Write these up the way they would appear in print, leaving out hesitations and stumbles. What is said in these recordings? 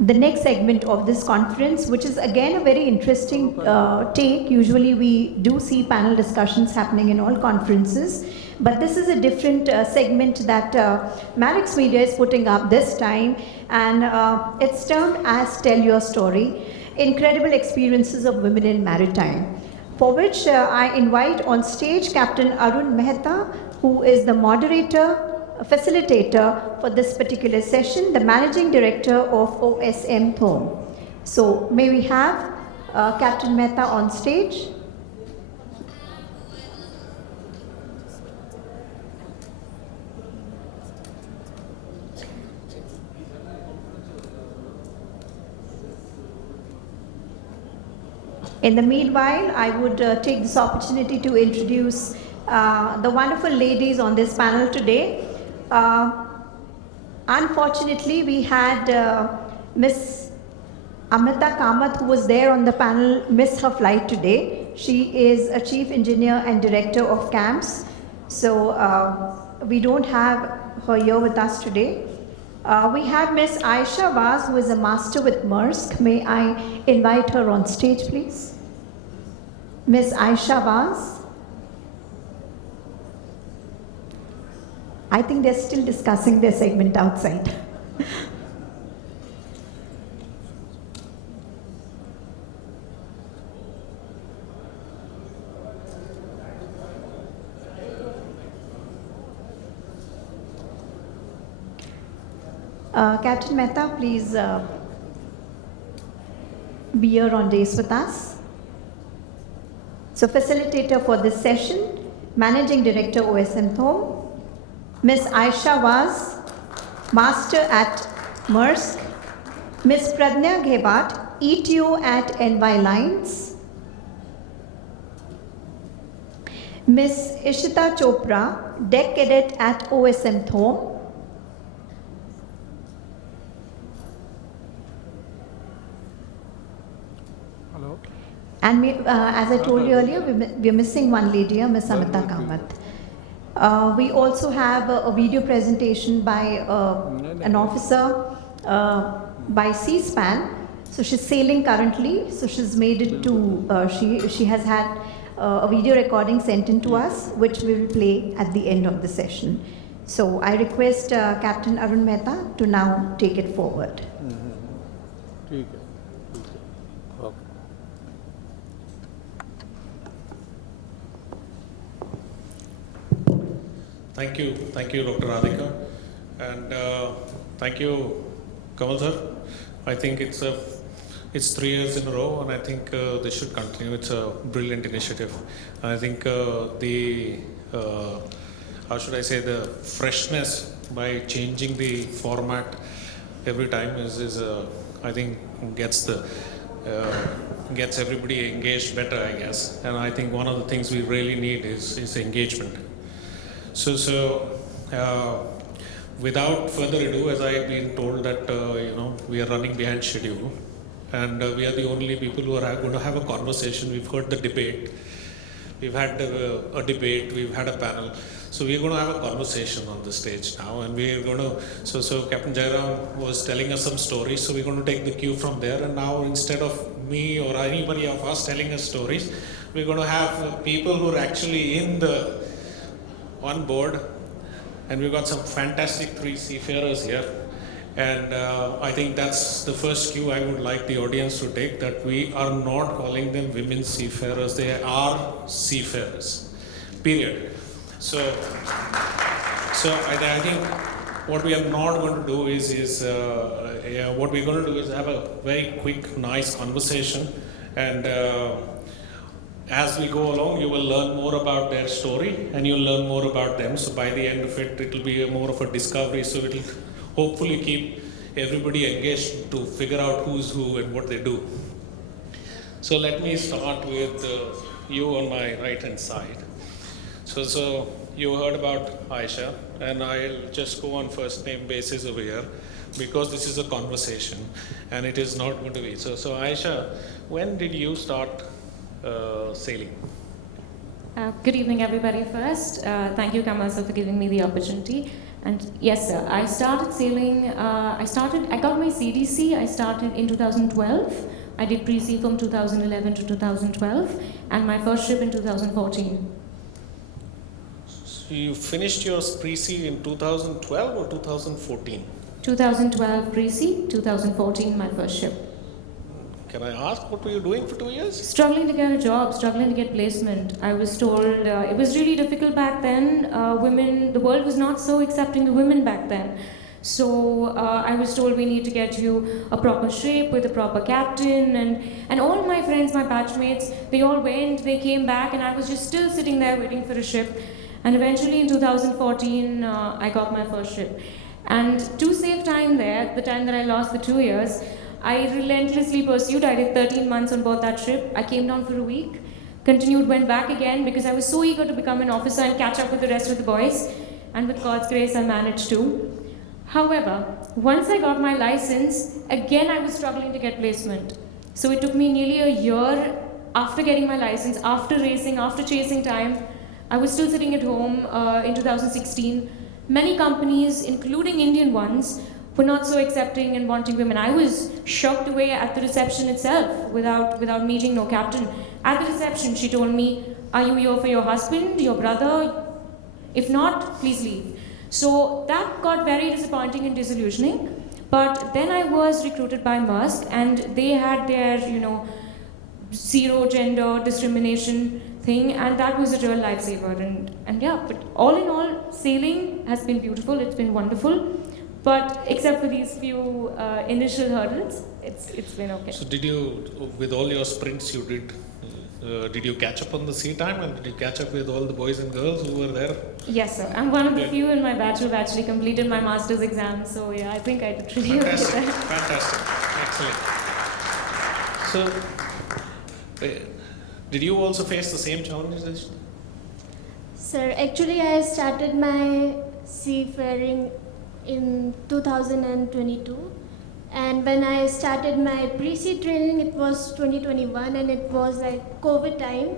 the next segment of this conference, which is again a very interesting take. Usually we do see panel discussions happening in all conferences, but this is a different segment that Marix Media is putting up this time, and it's termed as Tell Your Story, Incredible Experiences of Women in Maritime, for which I invite on stage Captain Arun Mehta, who is the moderator, facilitator for this particular session, the Managing Director of OSM Thome. So may we have Captain Mehta on stage. In the meanwhile, I would take this opportunity to introduce the wonderful ladies on this panel today. Unfortunately, we had Miss Amrita Kamath, who was there on the panel, miss her flight today. She is a Chief Engineer and Director of CAMPS. So we don't have her here with us today. We have Miss Aisha Vaz, who is a Master with Maersk. May I invite her on stage, please? Miss Aisha Vaz. I think they're still discussing their segment outside. Captain Mehta, please be here on days with us. So, facilitator for this session, Managing Director OSM Thome, Ms. Aisha Vaz, Master at Maersk, Ms. Pradnya Ghebat, ETO at NY Lines, Ms. Ishita Chopra, Deck Cadet at OSM Thome, and as I told you earlier, we're missing one lady here, Ms. Amrita Kamath. We also have a video presentation by an officer by C-SPAN. So she's sailing currently. So she's made it to, she has had a video recording sent in to us, which we will play at the end of the session. So I request Captain Arun Mehta to now take it forward. Thank you, Dr. Radhika, and thank you, Kamal sir. I think it's 3 years in a row, and I think this should continue. It's a brilliant initiative. And I think how should I say, the freshness by changing the format every time is I think gets everybody engaged better, I guess. And I think one of the things we really need is engagement. So without further ado, as I have been told that we are running behind schedule, and we are the only people who are going to have a conversation. We've heard the debate, we've had a debate, we've had a panel. So we're going to have a conversation on the stage now, and we're going to. So Captain Jairam was telling us some stories. So we're going to take the cue from there, and now instead of me or anybody of us telling us stories, we're going to have people who are actually on board, and we've got some fantastic 3 seafarers here, and I think that's the first cue I would like the audience to take, that we are not calling them women seafarers, they are seafarers, period. So I think what we are not going to do is what we're going to do is have a very quick, nice conversation, and as we go along, you will learn more about their story and you'll learn more about them. So by the end of it, it will be more of a discovery. So it will hopefully keep everybody engaged to figure out who's who and what they do. So let me start with you on my right hand side. So you heard about Aisha, and I'll just go on first name basis over here because this is a conversation and it is not going to be. So Aisha, when did you start sailing? Good evening, everybody. First, thank you, Kamal sir, for giving me the opportunity. And yes, sir, I started sailing, I got my CDC, I started in 2012. I did pre-sea from 2011 to 2012, and my first ship in 2014. So you finished your pre-C in 2012 or 2014? 2012 pre-sea, 2014 my first ship. Can I ask what were you doing for 2 years? Struggling to get a job, struggling to get placement. I was told it was really difficult back then. The world was not so accepting of women back then. So I was told we need to get you a proper ship with a proper captain, and all my friends, my batchmates, they all went, they came back, and I was just still sitting there waiting for a ship. And eventually in 2014, I got my first ship. And to save time there, the time that I lost for 2 years, I relentlessly pursued. I did 13 months on board that ship. I came down for a week, continued, went back again because I was so eager to become an officer and catch up with the rest of the boys. And with God's grace, I managed to. However, once I got my license, again I was struggling to get placement. So it took me nearly a year after getting my license, after racing, after chasing time. I was still sitting at home in 2016. Many companies, including Indian ones, were not so accepting and wanting women. I was shocked away at the reception itself without meeting no captain. At the reception, she told me, "Are you here for your husband, your brother? If not, please leave." So that got very disappointing and disillusioning. But then I was recruited by Musk, and they had their, zero gender discrimination thing, and that was a real lifesaver. And yeah, but all in all, sailing has been beautiful. It's been wonderful. But except for these few initial hurdles, it's been okay. So did you, with all your sprints you did you catch up on the sea time, and did you catch up with all the boys and girls who were there? Yes, sir. I'm one of the Good. few in my batch who've actually completed my master's exam. So yeah, I think I did really well with Fantastic, that. fantastic, excellent. So, did you also face the same challenges? Sir, actually I started my seafaring in 2022, and when I started my pre-sea training it was 2021, and it was like COVID time,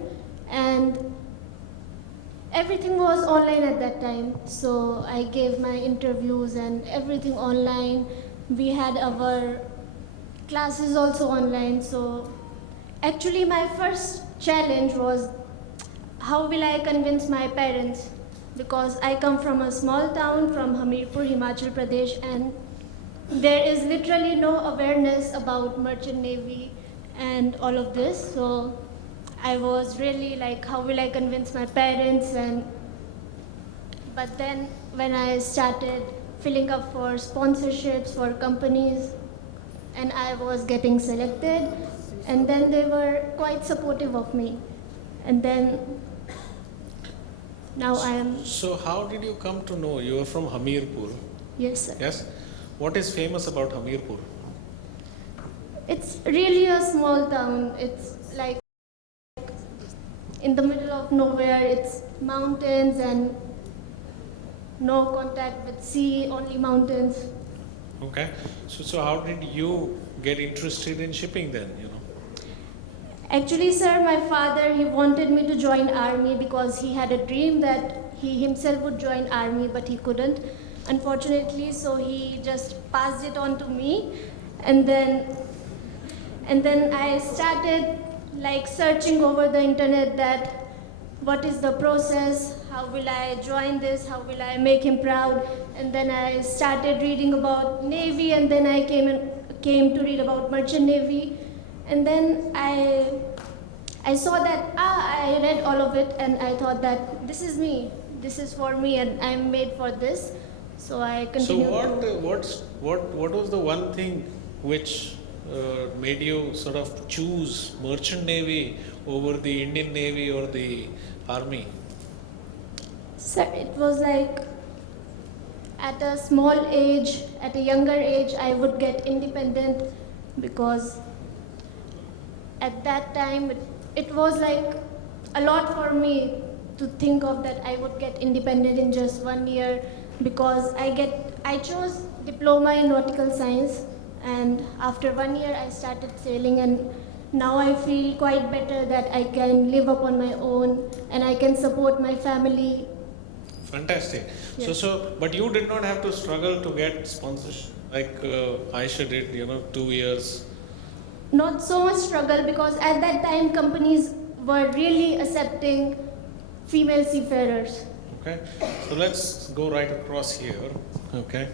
and everything was online at that time. So I gave my interviews and everything online. We had our classes also online. So actually my first challenge was, how will I convince my parents? Because I come from a small town from Hamirpur, Himachal Pradesh, and there is literally no awareness about merchant navy and all of this. So I was really like, how will I convince my parents? But then when I started filling up for sponsorships for companies, and I was getting selected, and then they were quite supportive of me. And then now I am, So how did you come to know? You are from Hamirpur, yes sir. yes? What is famous about Hamirpur? It's really a small town. It's like in the middle of nowhere. It's mountains and no contact with sea, only mountains. Okay, so how did you get interested in shipping then, Actually, sir, my father, he wanted me to join army because he had a dream that he himself would join army, but he couldn't, unfortunately. So he just passed it on to me, and then I started like searching over the internet that what is the process, how will I join this, how will I make him proud, and then I started reading about navy, and then I came to read about merchant navy. And then I saw that, I read all of it, and I thought that this is me, this is for me, and I'm made for this. So I continued. So what was the one thing which made you sort of choose merchant navy over the Indian Navy or the army? Sir, it was like at a small age, at a younger age, I would get independent, because at that time it was like a lot for me to think of that I would get independent in just 1 year, because I chose diploma in nautical science, and after 1 year I started sailing, and now I feel quite better that I can live up on my own and I can support my family Fantastic. Yes. But you did not have to struggle to get sponsorship like Aisha did, 2 years. Not so much struggle because at that time companies were really accepting female seafarers. Okay, so let's go right across here. Okay.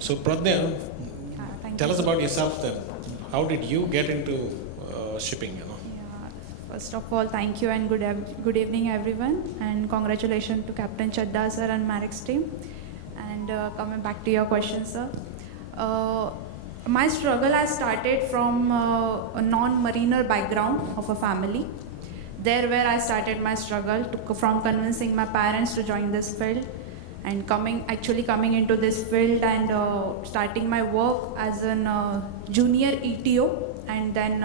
So Pradnya, Thank tell you. us about yourself then. How did you get into shipping? Yeah, first of all, thank you and good evening, everyone, and congratulations to Captain Chadda sir and Marix team. And coming back to your question, sir, my struggle has started from a non-mariner background of a family. There, where I started my struggle from convincing my parents to join this field, and coming into this field and starting my work as a junior ETO, and then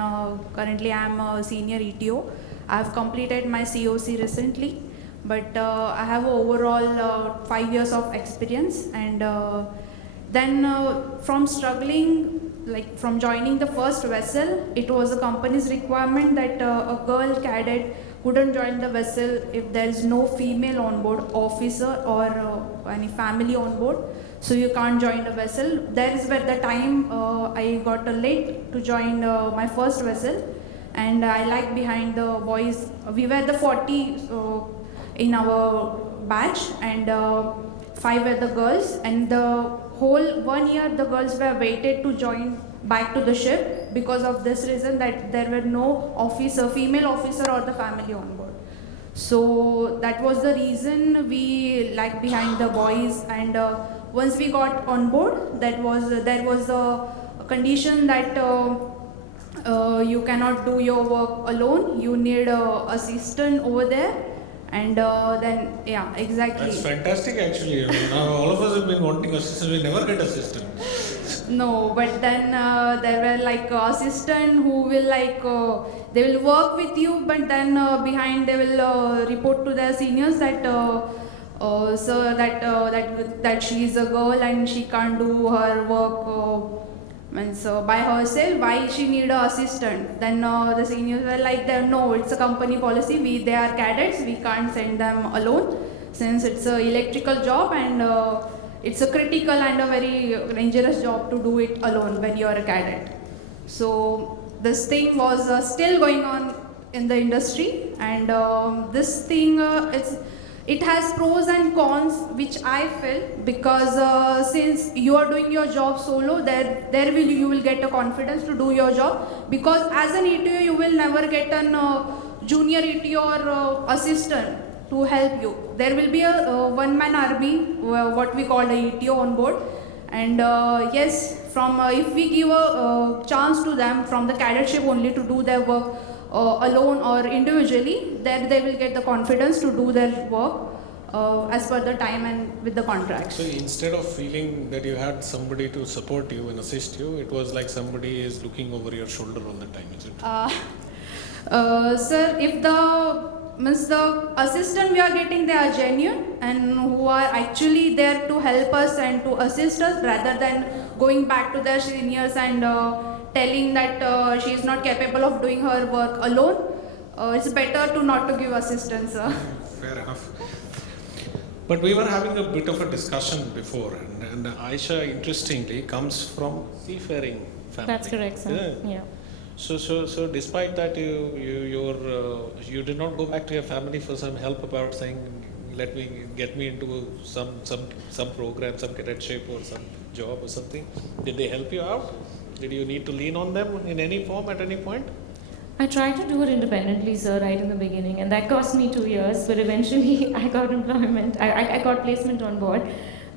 currently I am a senior ETO. I have completed my COC recently, but I have overall 5 years of experience, and then from struggling, like from joining the first vessel, it was a company's requirement that a girl cadet couldn't join the vessel if there is no female on board officer or any family on board, so you can't join the vessel. That is where the time I got late to join my first vessel, and I like behind the boys. We were the 40 in our batch, and 5 were the girls, and the whole 1 year the girls were waited to join back to the ship because of this reason that there were no officer, female officer or the family on board. So that was the reason we lagged behind the boys, and once we got on board, there was a condition that you cannot do your work alone. You need a assistant over there, and then yeah, exactly. That's fantastic, actually. Now all of us have been wanting assistant. We never get assistant. No, but then there were like assistant who will they will work with you, but then behind they will report to their seniors that sir that she is a girl and she can't do her work means by herself. Why she need a assistant? Then the seniors were like, no, it's a company policy. They are cadets. We can't send them alone since it's a electrical job, and it's a critical and a very dangerous job to do it alone when you are a cadet. So this thing was still going on in the industry, and this thing it has pros and cons, which I feel, because since you are doing your job solo, you will get a confidence to do your job, because as an ETO you will never get an junior ETO or assistant to help you. There will be a one-man army, what we call a ETO on board, and yes, from if we give a chance to them from the cadetship only to do their work alone or individually, then they will get the confidence to do their work as per the time and with the contract. So instead of feeling that you had somebody to support you and assist you, it was like somebody is looking over your shoulder all the time, is it? Sir, if the assistant we are getting, they are genuine and who are actually there to help us and to assist us, rather than going back to their seniors and telling that she is not capable of doing her work alone. It's better to not to give assistance, sir. Fair enough. But we were having a bit of a discussion before, and Aisha, interestingly, comes from seafaring family. That's correct, sir. Yeah. So despite that, you did not go back to your family for some help about saying, get me into some program, some cadetship or some job or something. Did they help you out? Did you need to lean on them in any form at any point? I tried to do it independently, sir, right in the beginning, and that cost me 2 years, but eventually I got employment. I got placement on board.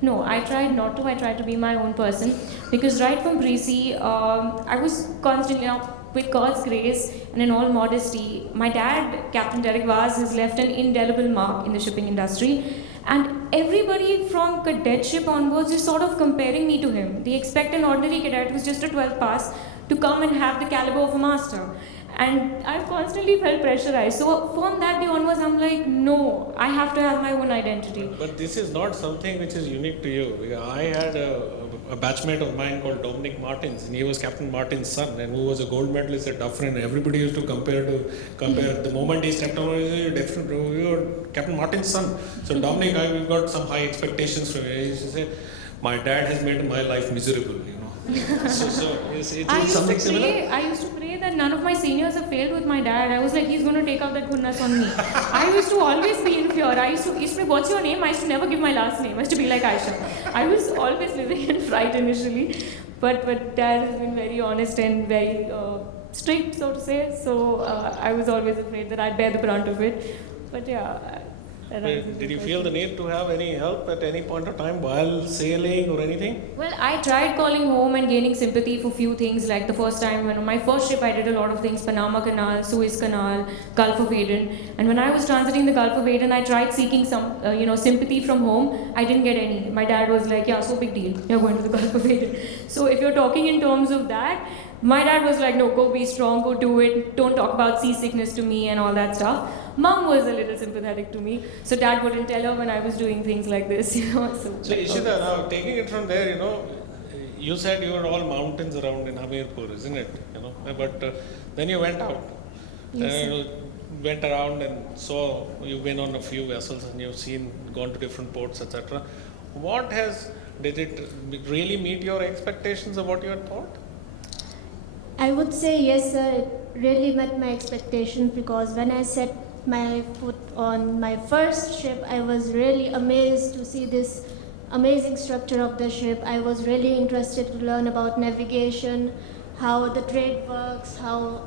No, I tried not to. I tried to be my own person, because right from pre-C, I was constantly, with God's grace and in all modesty, my dad, Captain Derek Vaz, has left an indelible mark in the shipping industry, and everybody from cadetship onwards is sort of comparing me to him. They expect an ordinary cadet who's just a 12th pass to come and have the caliber of a master. And I've constantly felt pressurized. So from that day onwards, I'm like, no, I have to have my own identity. But this is not something which is unique to you. I had a batchmate of mine called Dominic Martins, and he was Captain Martin's son, and who was a gold medalist at Dufferin. Everybody used to compare. The moment he stepped on, you're different. You're Captain Martin's son. So Dominic, we've got some high expectations from you. He used to say, "My dad has made my life miserable." So it's something similar. I used to pray that none of my seniors have failed with my dad. I was like, he's going to take out that goodness on me. I used to always be in fear. I used to say, what's your name? I used to never give my last name. I used to be like Aisha. I was always living in fright initially. But dad has been very honest and very strict, so to say. So I was always afraid that I'd bear the brunt of it. But yeah. Did you feel the need to have any help at any point of time while sailing or anything? Well, I tried calling home and gaining sympathy for few things. Like the first time when on my first trip, I did a lot of things: Panama Canal, Suez Canal, Gulf of Aden. And when I was transiting the Gulf of Aden, I tried seeking some, sympathy from home. I didn't get any. My dad was like, "Yeah, so big deal. You're going to the Gulf of Aden." So if you're talking in terms of that, my dad was like, "No, go be strong, go do it. Don't talk about seasickness to me and all that stuff." Mom was a little sympathetic to me, so dad wouldn't tell her when I was doing things like this, So Ishita, now taking it from there, you said you were all mountains around in Hamirpur, isn't it? But then you went out, Yes, went around and saw. You've been on a few vessels and you've gone to different ports, etc. Did it really meet your expectations of what you had thought? I would say yes, sir. It really met my expectations because when I set my foot on my first ship, I was really amazed to see this amazing structure of the ship. I was really interested to learn about navigation, how the trade works, how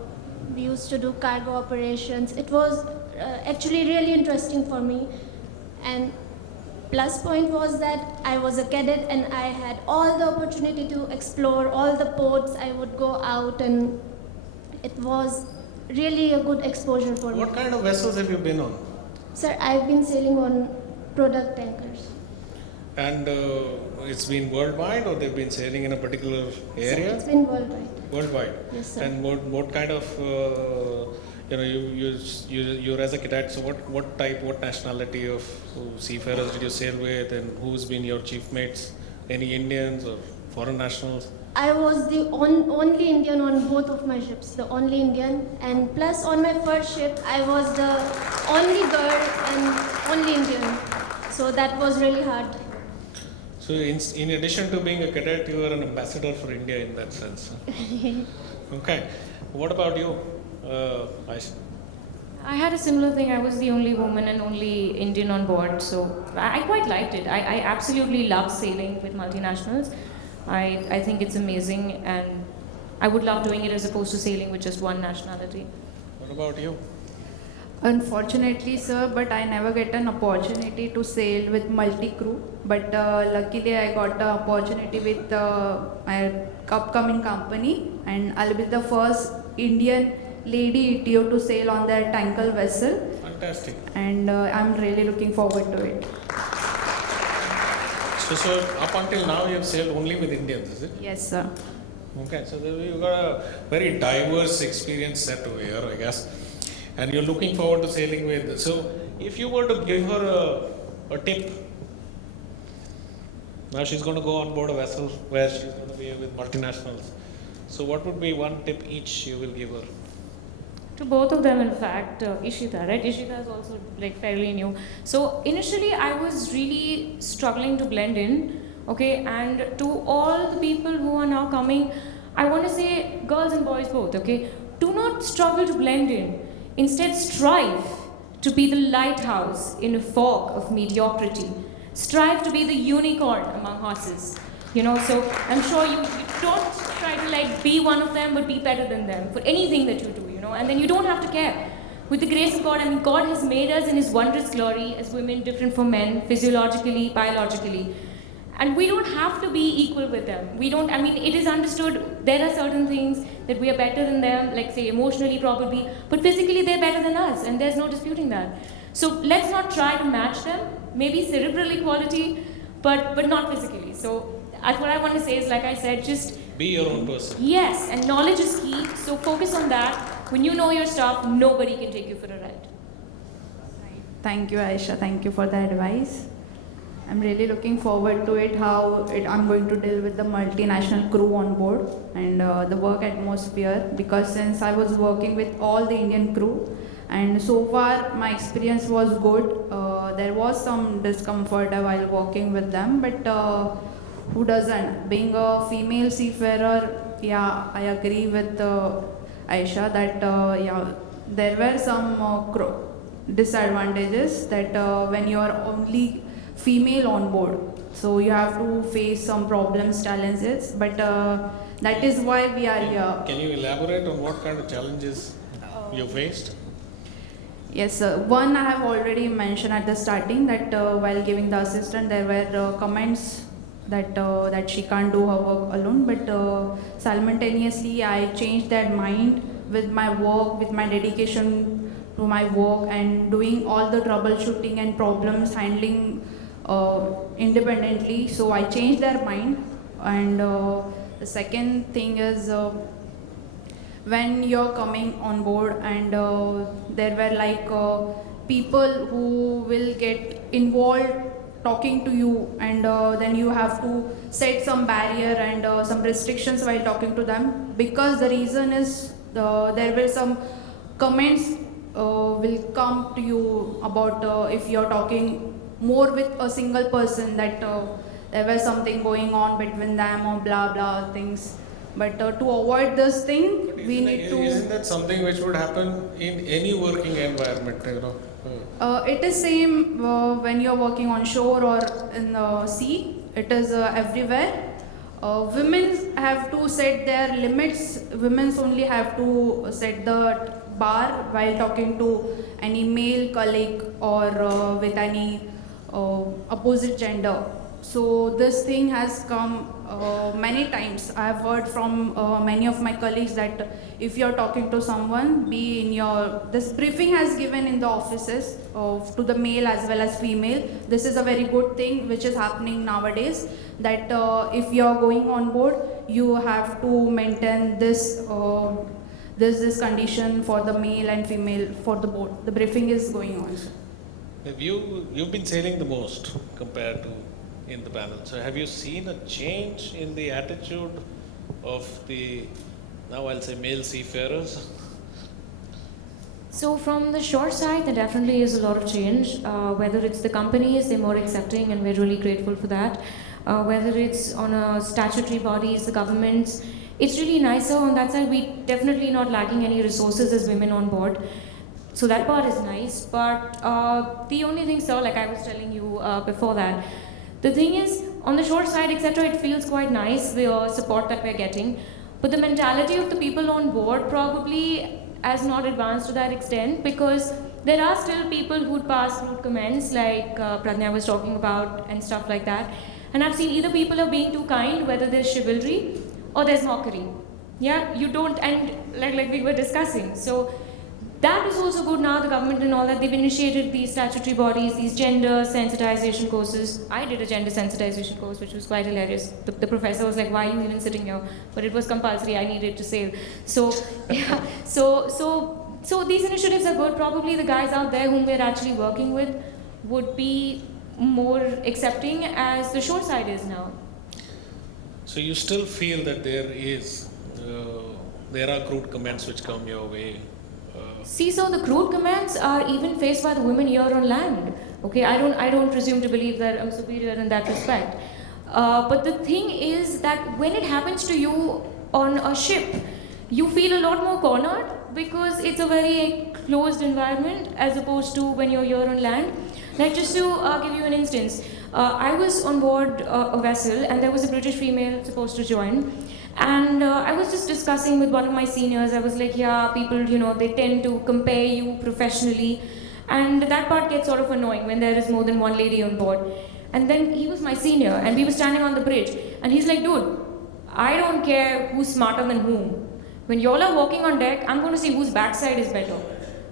we used to do cargo operations. It was actually really interesting for me. And plus point was that I was a cadet and I had all the opportunity to explore all the ports. I would go out and it was really a good exposure for me. What kind of vessels have you been on? Sir, I've been sailing on product tankers. And it's been worldwide, or they've been sailing in a particular area? Sir, it's been worldwide. Worldwide. Yes, sir. And what kind of you're as a cadet, so what nationality of seafarers did you sail with, and who's been your chief mates? Any Indians or foreign nationals? I was the only Indian on both of my ships, the only Indian. And plus on my first ship, I was the only girl and only Indian. So that was really hard. So in addition to being a cadet, you were an ambassador for India in that sense. Okay. What about you, Aisha? I had a similar thing. I was the only woman and only Indian on board, so I quite liked it. I absolutely love sailing with multinationals. I think it's amazing, and I would love doing it as opposed to sailing with just one nationality. What about you? Unfortunately, sir, but I never get an opportunity to sail with multi-crew. But luckily, I got the opportunity with my upcoming company, and I'll be the first Indian lady ETO to sail on their tanker vessel. Fantastic. And I'm really looking forward to it. So up until now, you've sailed only with Indians, is it? Yes, sir. Okay, so you've got a very diverse experience set over here, I guess. And you're looking forward to sailing with. So if you were to give her a tip, now she's going to go on board a vessel where she's going to be with multinationals. So what would be one tip each you will give her? To both of them, in fact, Ishita, right? Ishita is also fairly new. So initially, I was really struggling to blend in, okay? And to all the people who are now coming, I want to say, girls and boys both, okay? Do not struggle to blend in. Instead, strive to be the lighthouse in a fog of mediocrity. Strive to be the unicorn among horses. So I'm sure you don't try to be one of them, but be better than them for anything that you do, and then you don't have to care. With the grace of God, God has made us in His wondrous glory as women different from men, physiologically, biologically. And we don't have to be equal with them. It is understood there are certain things that we are better than them, like say emotionally probably, but physically they're better than us, and there's no disputing that. So let's not try to match them, maybe cerebral equality, but not physically. So that's what I want to say is, like I said, just be your own person. Yes, and knowledge is key, so focus on that. when you know your stuff, nobody can take you for a ride. Thank you, Aisha. Thank you for the advice. I'm really looking forward to it, I'm going to deal with the multinational crew on board and the work atmosphere, because since I was working with all the Indian crew and so far my experience was good. There was some discomfort while working with them, but who doesn't? Being a female seafarer, yeah, I agree with Aisha that yeah, there were some disadvantages that when you are only female on board, so you have to face some problems, challenges, but that is why we are here. Can you elaborate on what kind of challenges you faced? Yes, sir. One I have already mentioned at the starting, that while giving the assistant, there were comments that she can't do her work alone. But simultaneously, I changed that mind with my work, with my dedication to my work, and doing all the troubleshooting and problems handling independently. So I changed their mind. And the second thing is, when you're coming on board and there were like people who will get involved talking to you, and then you have to set some barrier and some restrictions while talking to them, because the reason is there were some comments will come to you about if you're talking more with a single person, that there was something going on between them or blah blah things. But to avoid this thing, we need to. Isn't that something which would happen in any working environment? It is same when you're working on shore or in the sea. It is everywhere. Women have to set their limits. Women only have to set the bar while talking to any male colleague or with any opposite gender. So this thing has come many times. I have heard from many of my colleagues that if you're talking to someone, be in your, this briefing has given in the offices to the male as well as female. This is a very good thing which is happening nowadays, that if you're going on board, you have to maintain this this condition for the male and female for the board. The briefing is going on. You've been sailing the most compared to in the panel. So have you seen a change in the attitude of the, now I'll say, male seafarers? So from the shore side, there definitely is a lot of change. Whether it's the companies, they're more accepting and we're really grateful for that. Whether it's on a statutory bodies, the governments, it's really nicer on that side. We definitely not lacking any resources as women on board. So that part is nice. But the only thing, sir, like I was telling you before that, the thing is, on the shore side, etc., it feels quite nice, the support that we're getting. But the mentality of the people on board probably has not advanced to that extent, because there are still people who'd pass rude comments like Pradnya was talking about and stuff like that. And I've seen either people are being too kind, whether there's chivalry or there's mockery. Yeah, you don't, and like we were discussing. So that is also good now, the government and all that, they've initiated these statutory bodies, these gender sensitization courses. I did a gender sensitization course, which was quite hilarious. The professor was like, why are you even sitting here? But it was compulsory, I needed to sail. So, yeah, so these initiatives are good. Probably the guys out there whom we're actually working with would be more accepting as the shore side is now. So you still feel that there are crude comments which come your way? See, so the crude comments are even faced by the women here on land. Okay, I don't presume to believe that I'm superior in that respect. But the thing is that when it happens to you on a ship, you feel a lot more cornered, because it's a very closed environment as opposed to when you're here on land. Like, just to give you an instance, I was on board a vessel and there was a British female supposed to join. And I was just discussing with one of my seniors. I was like, yeah, people, they tend to compare you professionally. And that part gets sort of annoying when there is more than one lady on board. And then he was my senior and we were standing on the bridge. And he's like, dude, I don't care who's smarter than whom. When y'all are walking on deck, I'm going to see whose backside is better.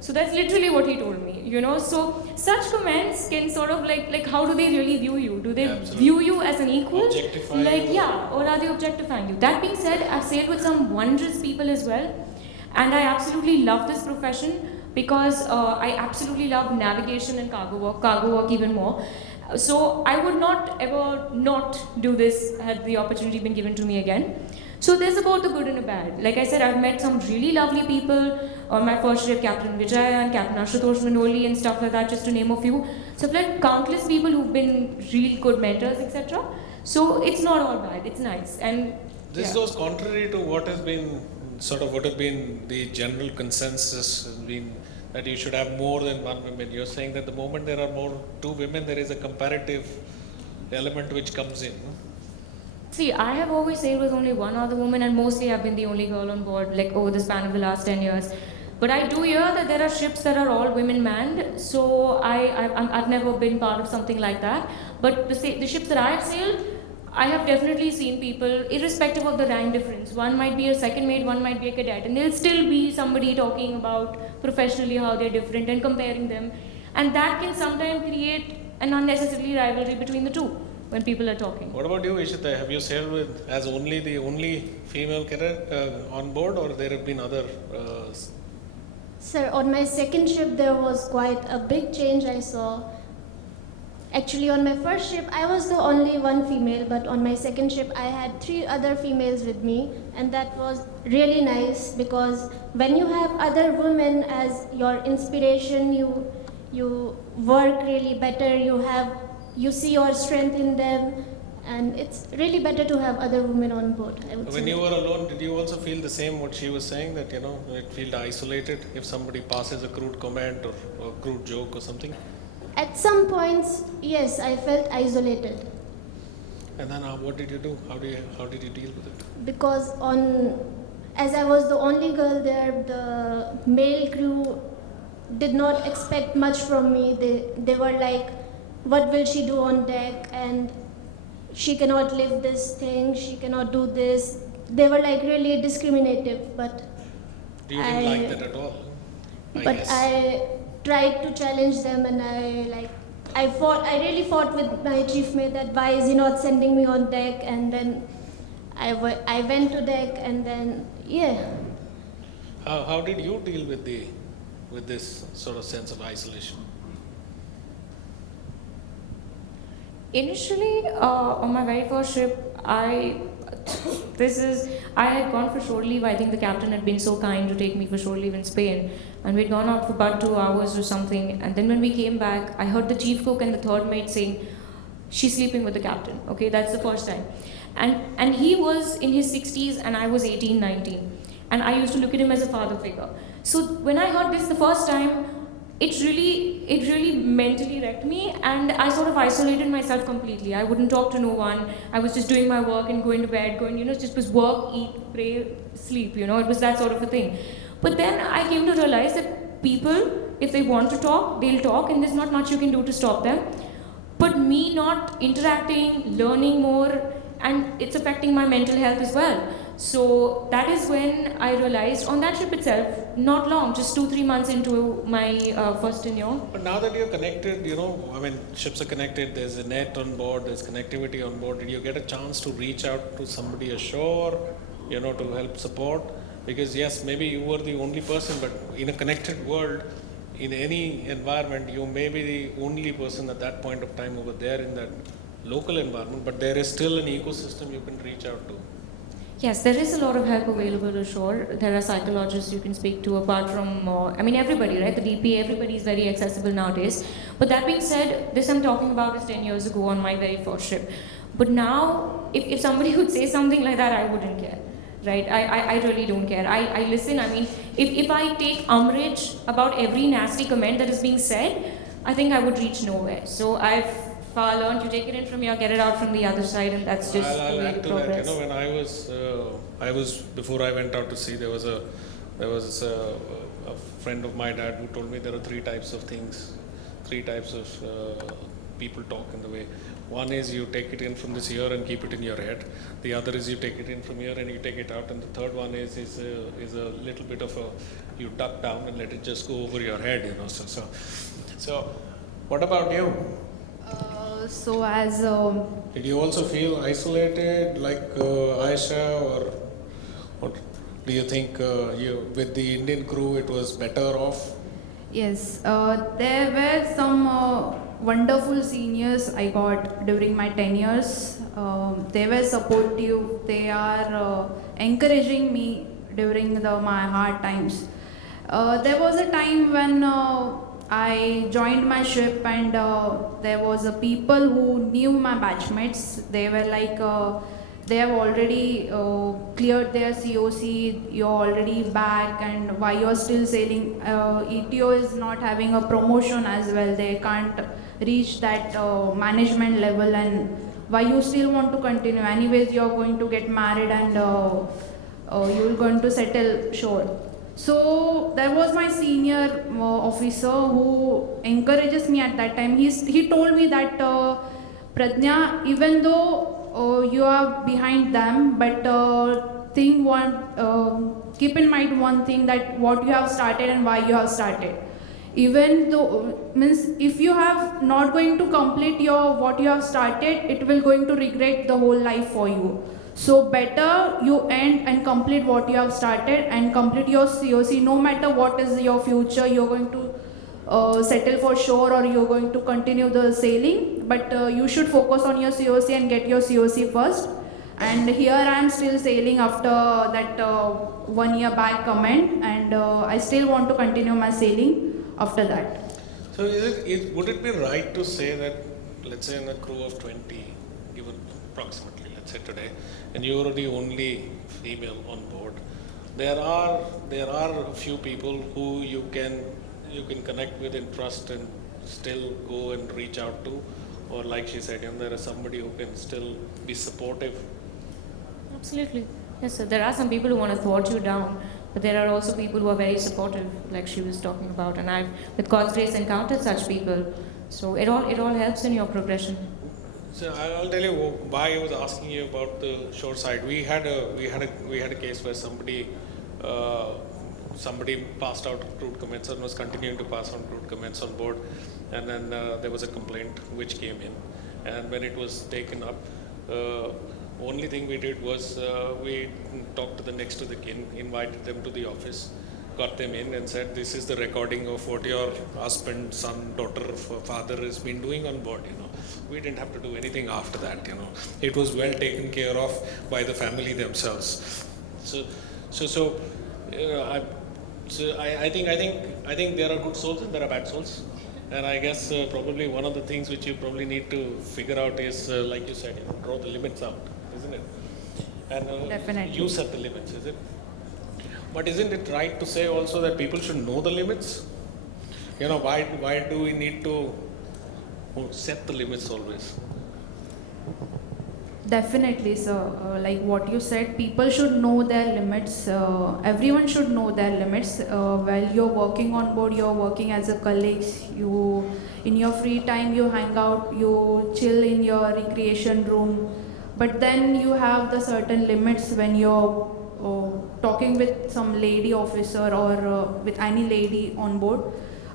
So that's literally what he told me, So such comments can sort of like how do they really view you? Do they view you as an equal? Objectify you? Yeah, or are they objectifying you? That being said, I've sailed with some wondrous people as well. And I absolutely love this profession because I absolutely love navigation and cargo work even more. So I would not ever not do this had the opportunity been given to me again. So there's about the good and the bad. Like I said, I've met some really lovely people on my first trip, Captain Vijay and Captain Ashutosh Manoli and stuff like that, just to name a few. So I've met countless people who've been really good mentors, etc. So it's not all bad, it's nice. And This yeah. goes contrary to what has been what has been the general consensus has been that you should have more than one woman. You're saying that the moment there are more two women, there is a comparative element which comes in. See, I have always sailed with only one other woman, and mostly I've been the only girl on board, like over the span of the last 10 years. But I do hear that there are ships that are all women manned, so I've never been part of something like that. But the ships that I've sailed, I have definitely seen people, irrespective of the rank difference. One might be a second mate, one might be a cadet, and there'll still be somebody talking about professionally how they're different and comparing them. And that can sometimes create an unnecessary rivalry between the two when people are talking. What about you, Ishita? Have you sailed with as the only female cadet on board, or there have been other? Sir, on my second ship, there was quite a big change I saw. Actually, on my first ship, I was the only one female, but on my second ship, I had 3 other females with me, and that was really nice because when you have other women as your inspiration, you work really better. You see your strength in them, and it's really better to have other women on board, I would When say. you were alone, did you also feel the same what she was saying, that it felt isolated if somebody passes a crude comment or crude joke or something? At some points, yes, I felt isolated And then what did you do? How did you deal with it? because as I was the only girl there, the male crew did not expect much from me. They were like, what will she do on deck? And she cannot lift this thing, she cannot do this. They were like really discriminative, but You didn't like that at all, I but guess. I tried to challenge them, and I really fought with my chief mate that why is he not sending me on deck, and then I went to deck, and then yeah. How did you deal with this sort of sense of isolation? Initially, on my very first trip, I had gone for shore leave. I think the captain had been so kind to take me for shore leave in Spain, and we'd gone out for about 2 hours or something. And then when we came back, I heard the chief cook and the third mate saying, "She's sleeping with the captain." Okay, that's the first time. And he was in his 60s, and I was 18, 19, and I used to look at him as a father figure. So when I heard this the first time, it really mentally wrecked me, and I sort of isolated myself completely. I wouldn't talk to no one. I was just doing my work and going to bed, just was work, eat, pray, sleep, it was that sort of a thing. But then I came to realize that people, if they want to talk, they'll talk, and there's not much you can do to stop them. But me not interacting, learning more, and it's affecting my mental health as well. So that is when I realized on that trip itself, not long, just 2-3 months into my first tenure. But now that you're connected, ships are connected, there's a net on board, there's connectivity on board. Did you get a chance to reach out to somebody ashore, to help support? Because yes, maybe you were the only person, but in a connected world, in any environment, you may be the only person at that point of time over there in that local environment, but there is still an ecosystem you can reach out to. Yes, there is a lot of help available ashore. There are psychologists you can speak to apart from, everybody, right? The DP, everybody is very accessible nowadays. But that being said, this I'm talking about is 10 years ago on my very first trip. But now, if somebody would say something like that, I wouldn't care, right? I really don't care. I listen. If I take umbrage about every nasty comment that is being said, I think I would reach nowhere. So I've learned to take it in from here, get it out from the other side, and that's just I'll the way add to to progress. that. When I was before I went out to sea, there was a friend of my dad who told me there are 3 types of things, 3 types of people talk in the way. One is you take it in from this ear and keep it in your head. The other is you take it in from here and you take it out. And the third one is a little bit of you duck down and let it just go over your head. So what about you? So as Did you also feel isolated like Aisha or Do you think with the Indian crew it was better off? Yes, there were some wonderful seniors I got during my 10 years. They were supportive, they are encouraging me during my hard times. There was a time when I joined my ship and there was a people who knew my batchmates. They were like, they have already cleared their COC, you're already back, and why you're still sailing. ETO is not having a promotion as well, they can't reach that management level, and why you still want to continue. Anyways, you're going to get married and you're going to settle shore. So there was my senior officer who encourages me at that time. He told me that Pradnya, even though you are behind them, but keep in mind one thing, that what you have started and why you have started. Even though means if you have not going to complete your what you have started, it will going to regret the whole life for you. So better you end and complete what you have started and complete your COC. No matter what is your future, you're going to settle for shore or you're going to continue the sailing, but you should focus on your COC and get your COC first. And here I am still sailing after that 1 year back comment, and I still want to continue my sailing after that. So would it be right to say that, let's say in a crew of 20, given approximately, let's say today, and you're the only female on board, there are a few people who you can connect with and trust and still go and reach out to, or like she said, there is somebody who can still be supportive? Absolutely. Yes, sir. There are some people who want to thwart you down, but there are also people who are very supportive, like she was talking about. And I've, with God's grace, encountered such people. So it all helps in your progression. So I'll tell you why I was asking you about the shore side. We had a case where somebody passed out crude comments and was continuing to pass on crude comments on board, and then there was a complaint which came in, and when it was taken up, only thing we did was we talked to the next of the kin, invited them to the office, got them in and said, this is the recording of what your husband, son, daughter, father has been doing on board. We didn't have to do anything after that. It was well taken care of by the family themselves. I think there are good souls and there are bad souls. And I guess probably one of the things which you probably need to figure out is, like you said, draw the limits out, isn't it? And Definitely. you set the limits, is it? But isn't it right to say also that people should know the limits? Why do we need to set the limits always? Definitely, sir. Like what you said, people should know their limits. Everyone should know their limits. While you're working on board, you're working as a colleague. In your free time, you hang out, you chill in your recreation room. But then you have the certain limits when you're talking with some lady officer or with any lady on board.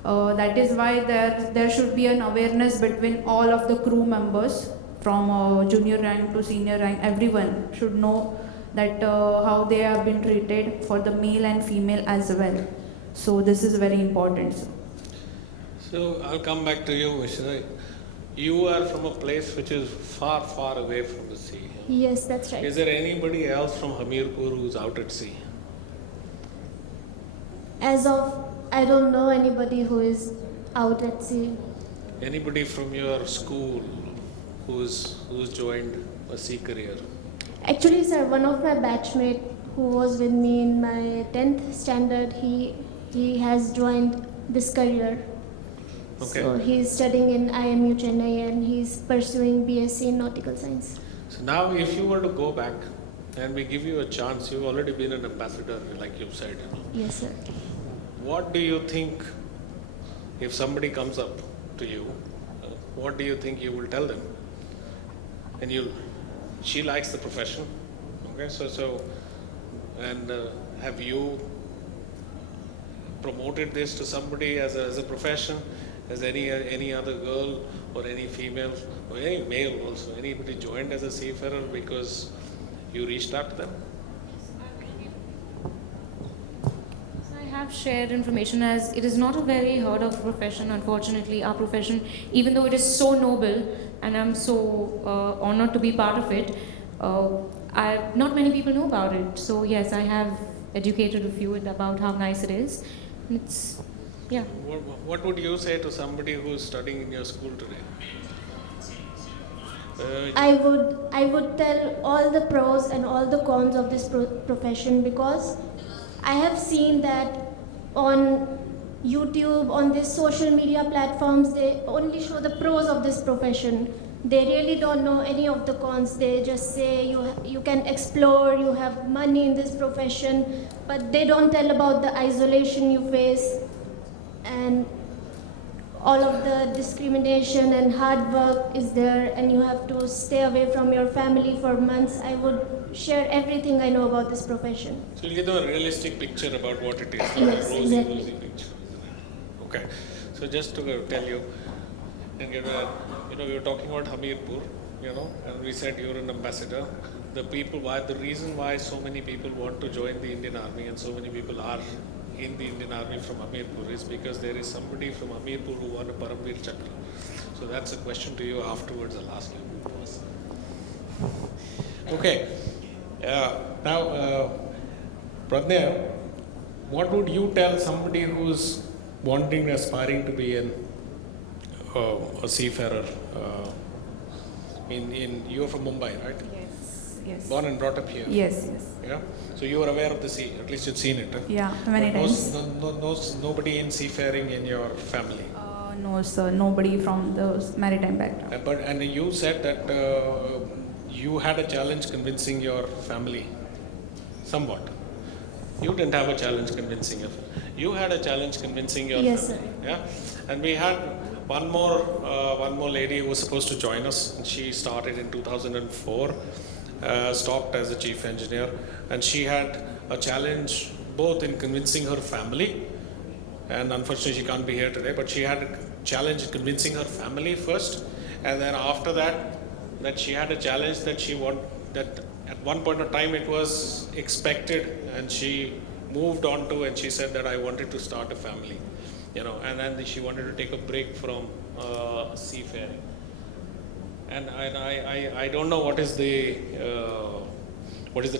That is why there should be an awareness between all of the crew members, from junior rank to senior rank. Everyone should know that how they have been treated for the male and female as well. So this is very important, sir. So I'll come back to you, Mishra. You are from a place which is far, far away from the sea. Yes, that's right. Is there anybody else from Hamirpur who's out at sea? As of, I don't know anybody who is out at sea. Anybody from your school who's joined a sea career? Actually, sir, one of my batchmate who was with me in my 10th standard, he has joined this career. Okay. So he's studying in IMU Chennai and he's pursuing BSc in Nautical Science. So now if you were to go back and we give you a chance, you've already been an ambassador, like you said. Yes, sir. What do you think, if somebody comes up to you, what do you think you will tell them? And she likes the profession, okay, and have you promoted this to somebody as a profession, as any other girl or any female or any male also, anybody joined as a seafarer because you reached out to them? have shared information as it is not a very heard of profession, unfortunately, our profession, even though it is so noble and I'm so honored to be part of it, not many people know about it. So yes, I have educated a few about how nice it is. And it's, yeah. What would you say to somebody who's studying in your school today? I would tell all the pros and all the cons of this profession, because I have seen that on YouTube, on these social media platforms, they only show the pros of this profession. They really don't know any of the cons. They just say you can explore, you have money in this profession, but they don't tell about the isolation you face and all of the discrimination and hard work is there, and you have to stay away from your family for months. I would share everything I know about this profession. So you'll give them a realistic picture about what it is, not Yes, a rosy, exactly. rosy picture. Okay. So just to tell you, and get we were talking about Hamirpur, and we said you're an ambassador. The reason why so many people want to join the Indian Army and so many people are in the Indian Army from Hamirpur is because there is somebody from Hamirpur who won a Paramveer Chakra. So that's a question to you afterwards. I'll ask you. Okay. Now, Pradnya, what would you tell somebody who's aspiring to be a seafarer? You're from Mumbai, right? Yes. Born and brought up here. Yes. Yeah. So you are aware of the sea. At least you've seen it. Huh? Yeah, many But times. nobody in seafaring in your family. No, sir. Nobody from the maritime background. And you said that you had a challenge convincing your family. Somewhat. You didn't have a challenge convincing your family. You had a challenge convincing your Yes, family. sir. Yeah. And we had one more lady who was supposed to join us. And she started in 2004. Stopped as a chief engineer, and she had a challenge both in convincing her family, and unfortunately she can't be here today, but she had a challenge in convincing her family first, and then after that she had a challenge that at one point of time it was expected, and she moved on to, and she said that I wanted to start a family, and then she wanted to take a break from seafaring. And I don't know what is the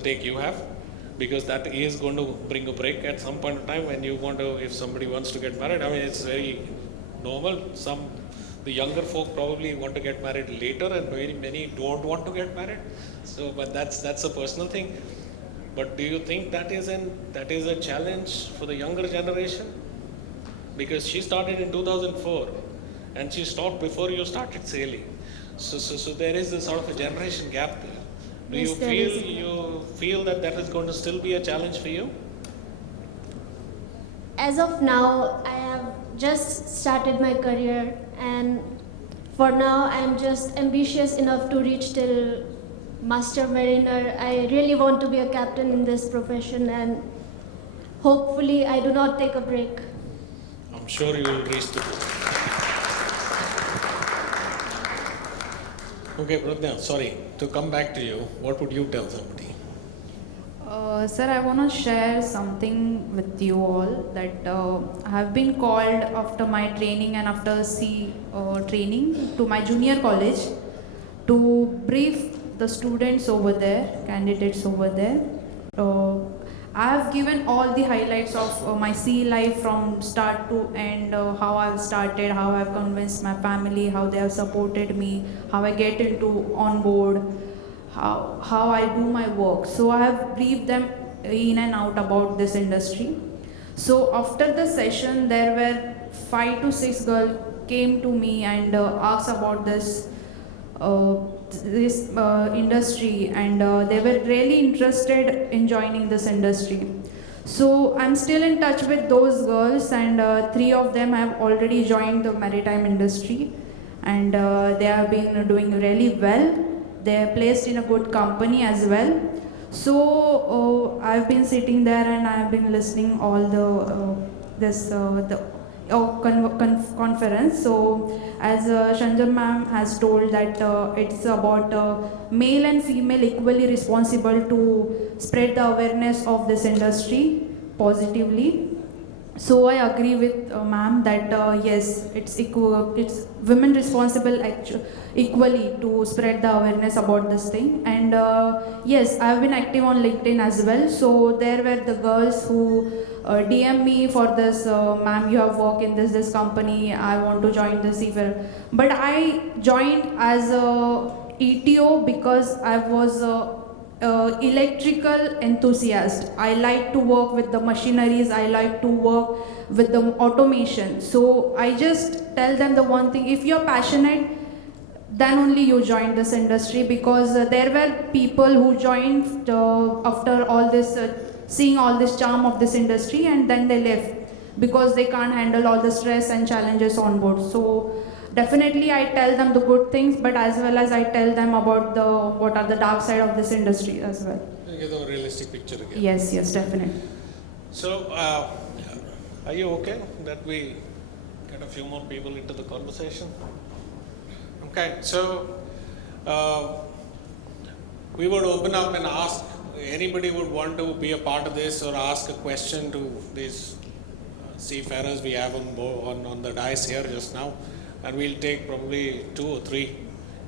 take you have, because that is going to bring a break at some point in time when if somebody wants to get married. I mean, it's very normal. The younger folk probably want to get married later, and very many don't want to get married. So, but that's a personal thing. But do you think that is a challenge for the younger generation? Because she started in 2004, and she stopped before you started sailing. So there is a sort of a generation gap there. Do Yes, you feel that is going to still be a challenge for you? As of now, I have just started my career, and for now, I'm just ambitious enough to reach till Master Mariner. I really want to be a captain in this profession, and hopefully, I do not take a break. I'm sure you will reach the goal. Okay, Pradnya, sorry, to come back to you, what would you tell somebody? Sir, I want to share something with you all that I have been called after my training and after sea training to my junior college to brief the students over there, candidates over there. I have given all the highlights of my sea life from start to end, how I've started, how I've convinced my family, how they have supported me, how I get into on board, how I do my work. So I have briefed them in and out about this industry. So after the session, there were 5 to 6 girls came to me and asked about this industry, and they were really interested in joining this industry. So I'm still in touch with those girls, and 3 of them have already joined the maritime industry, and they have been doing really well. They are placed in a good company as well. So I've been sitting there and I've been listening all conference. So as Shanjam ma'am has told that it's about male and female equally responsible to spread the awareness of this industry positively. So I agree with ma'am that yes, it's women responsible equally to spread the awareness about this thing. And yes, I've been active on LinkedIn as well. So there were the girls who DM me for this, ma'am, you have worked in this company. I want to join this even. But I joined as a ETO because I was electrical enthusiast. I like to work with the machineries. I like to work with the automation. So I just tell them the one thing: if you're passionate, then only you join this industry, because there were people who joined after all this, seeing all this charm of this industry, and then they left because they can't handle all the stress and challenges on board. So definitely I tell them the good things, but as well as I tell them about the what are the dark side of this industry as well. You get a realistic picture again. Yes, definitely. So, are you okay that we get a few more people into the conversation? Okay, so we would open up and ask anybody would want to be a part of this or ask a question to these seafarers we have on the dais here just now, and we'll take probably 2 or 3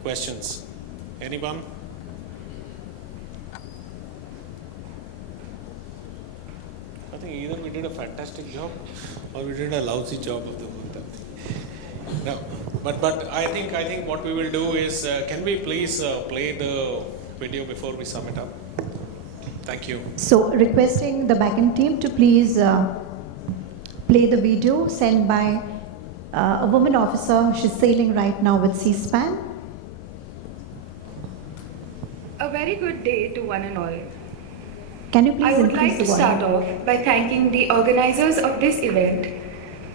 questions. Anyone? I think either we did a fantastic job or we did a lousy job of the work. No, but I think what we will do is, can we please play the video before we sum it up? Thank you. So requesting the backend team to please play the video sent by a woman officer. She's sailing right now with C-SPAN. A very good day to one and all. Can you please I would increase like to the start volume? off by thanking the organizers of this event,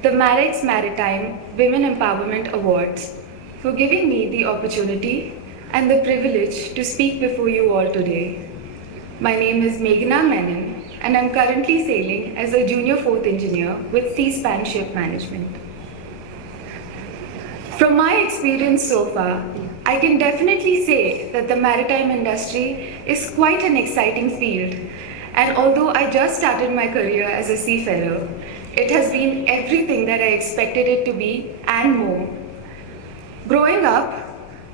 the Maritime Women Empowerment Awards, for giving me the opportunity and the privilege to speak before you all today. My name is Meghna Menon, and I'm currently sailing as a junior 4th engineer with C-SPAN Ship Management. From my experience so far, I can definitely say that the maritime industry is quite an exciting field, and although I just started my career as a seafarer, it has been everything that I expected it to be and more. Growing up,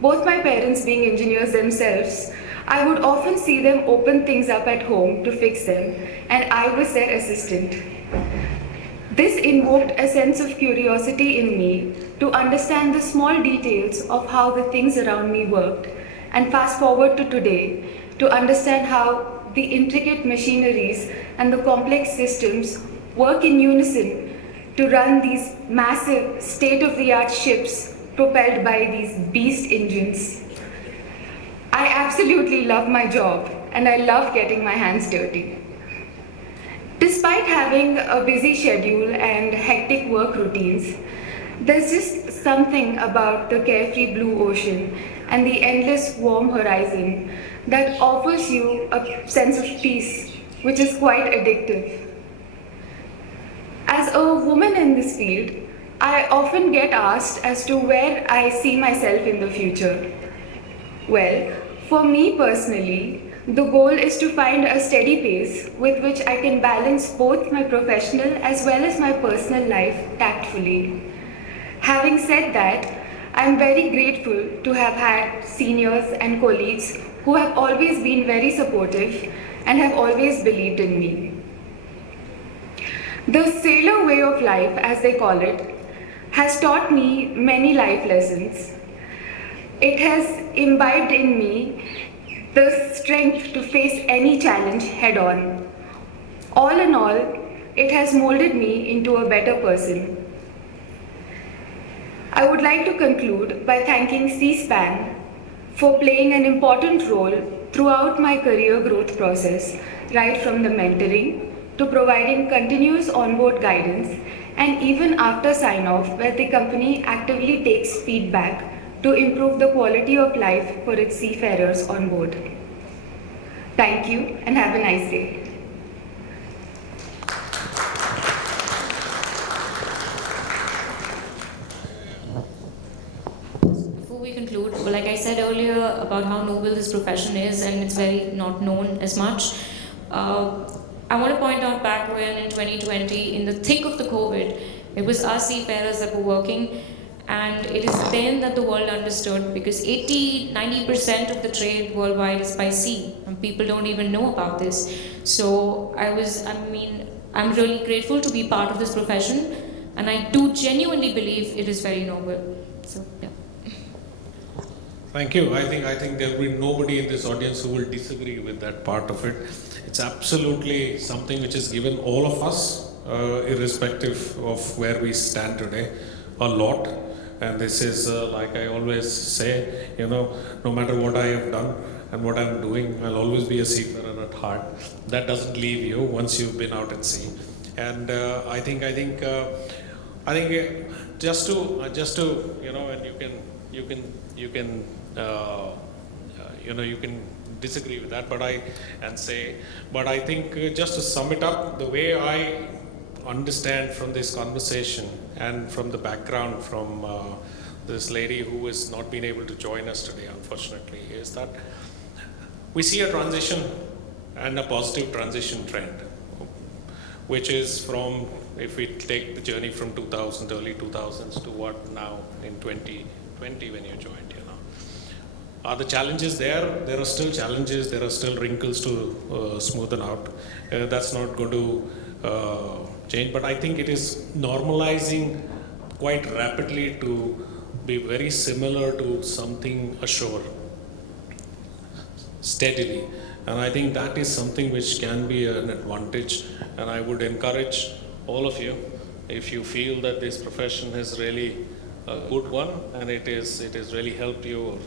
both my parents being engineers themselves, I would often see them open things up at home to fix them, and I was their assistant. This invoked a sense of curiosity in me to understand the small details of how the things around me worked, and fast forward to today to understand how the intricate machineries and the complex systems work in unison to run these massive state-of-the-art ships propelled by these beast engines. I absolutely love my job, and I love getting my hands dirty. Despite having a busy schedule and hectic work routines, there's just something about the carefree blue ocean and the endless warm horizon that offers you a sense of peace, which is quite addictive. As a woman in this field, I often get asked as to where I see myself in the future. Well, for me personally, the goal is to find a steady pace with which I can balance both my professional as well as my personal life tactfully. Having said that, I'm very grateful to have had seniors and colleagues who have always been very supportive and have always believed in me. The sailor way of life, as they call it, has taught me many life lessons. It has imbibed in me the strength to face any challenge head on. All in all, it has molded me into a better person. I would like to conclude by thanking C-SPAN for playing an important role throughout my career growth process, right from the mentoring to providing continuous onboard guidance, and even after sign-off, where the company actively takes feedback to improve the quality of life for its seafarers on board. Thank you and have a nice day. Before we conclude, like I said earlier about how noble this profession is, and it's very not known as much, I want to point out back when in 2020, in the thick of the COVID, it was us seafarers that were working, and it is then that the world understood, because 80-90% of the trade worldwide is by sea, and people don't even know about this. So I'm really grateful to be part of this profession, and I do genuinely believe it is very noble. So, yeah. Thank you. I think there will be nobody in this audience who will disagree with that part of it. It's absolutely something which is given all of us, irrespective of where we stand today, a lot. And this is, like I always say, no matter what I have done and what I'm doing, I'll always be a seafarer at heart. That doesn't leave you once you've been out at sea. And I think just to and you can disagree with that, but I think just to sum it up, the way I understand from this conversation and from the background from this lady who has not been able to join us today, unfortunately, is that we see a transition and a positive transition trend, which is from, if we take the journey from 2000, early 2000s to what now in 2020 when you joined. Are the challenges there? There are still challenges, there are still wrinkles to smoothen out. That's not going to change, but I think it is normalizing quite rapidly to be very similar to something ashore, steadily. And I think that is something which can be an advantage. And I would encourage all of you, if you feel that this profession is really a good one and it is really helped you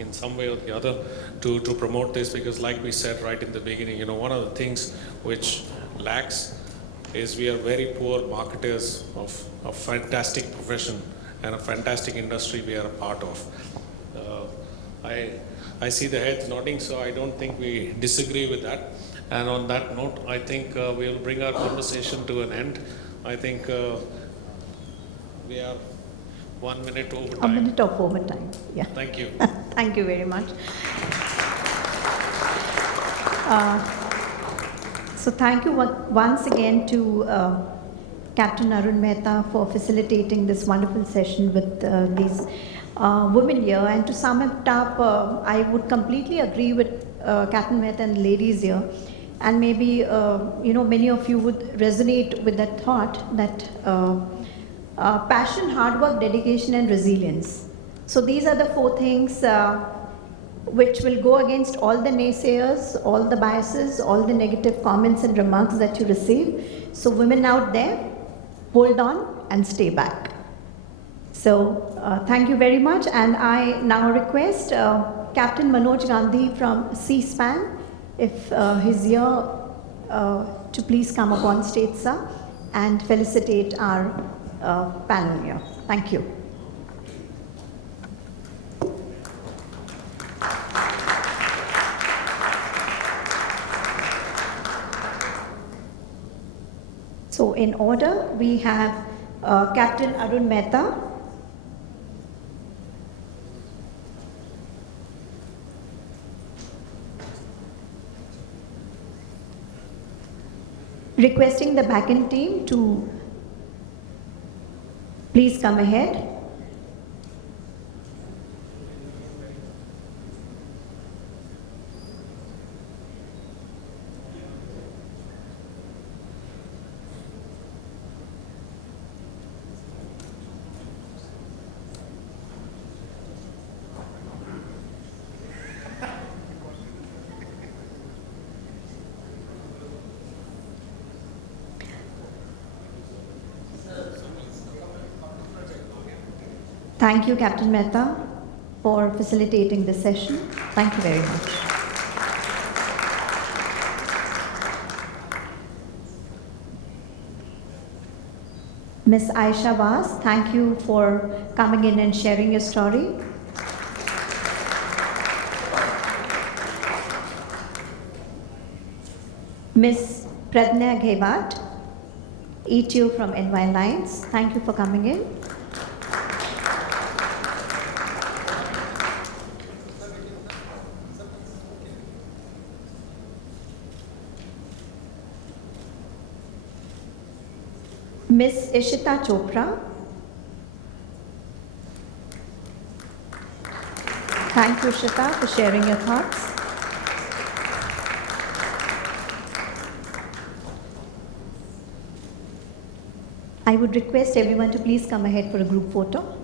in some way or the other to promote this, because like we said right in the beginning, one of the things which lacks is we are very poor marketers of a fantastic profession and a fantastic industry we are a part of. I see the heads nodding, so I don't think we disagree with that. And on that note, I think we'll bring our conversation to an end. I think we are 1 minute over time. A minute of overtime, yeah. Thank you. Thank you very much. So thank you once again to Captain Arun Mehta for facilitating this wonderful session with these women here. And to sum it up, I would completely agree with Captain Mehta and the ladies here. And maybe, many of you would resonate with that thought that passion, hard work, dedication, and resilience. So these are the 4 things which will go against all the naysayers, all the biases, all the negative comments and remarks that you receive. So women out there, hold on and stay back. So thank you very much. And I now request Captain Manoj Gandhi from C-SPAN, if he's here, to please come up on stage, sir, and felicitate our panel here. Thank you. So in order, we have Captain Arun Mehta, requesting the back-end team to please come ahead. Thank you, Captain Mehta, for facilitating this session. Thank you very much. Ms. Aisha Vas, thank you for coming in and sharing your story. Ms. Pradnya Ghevat, ETO from NY Lines, thank you for coming in. Miss Ishita Chopra. Thank you, Ishita, for sharing your thoughts. I would request everyone to please come ahead for a group photo.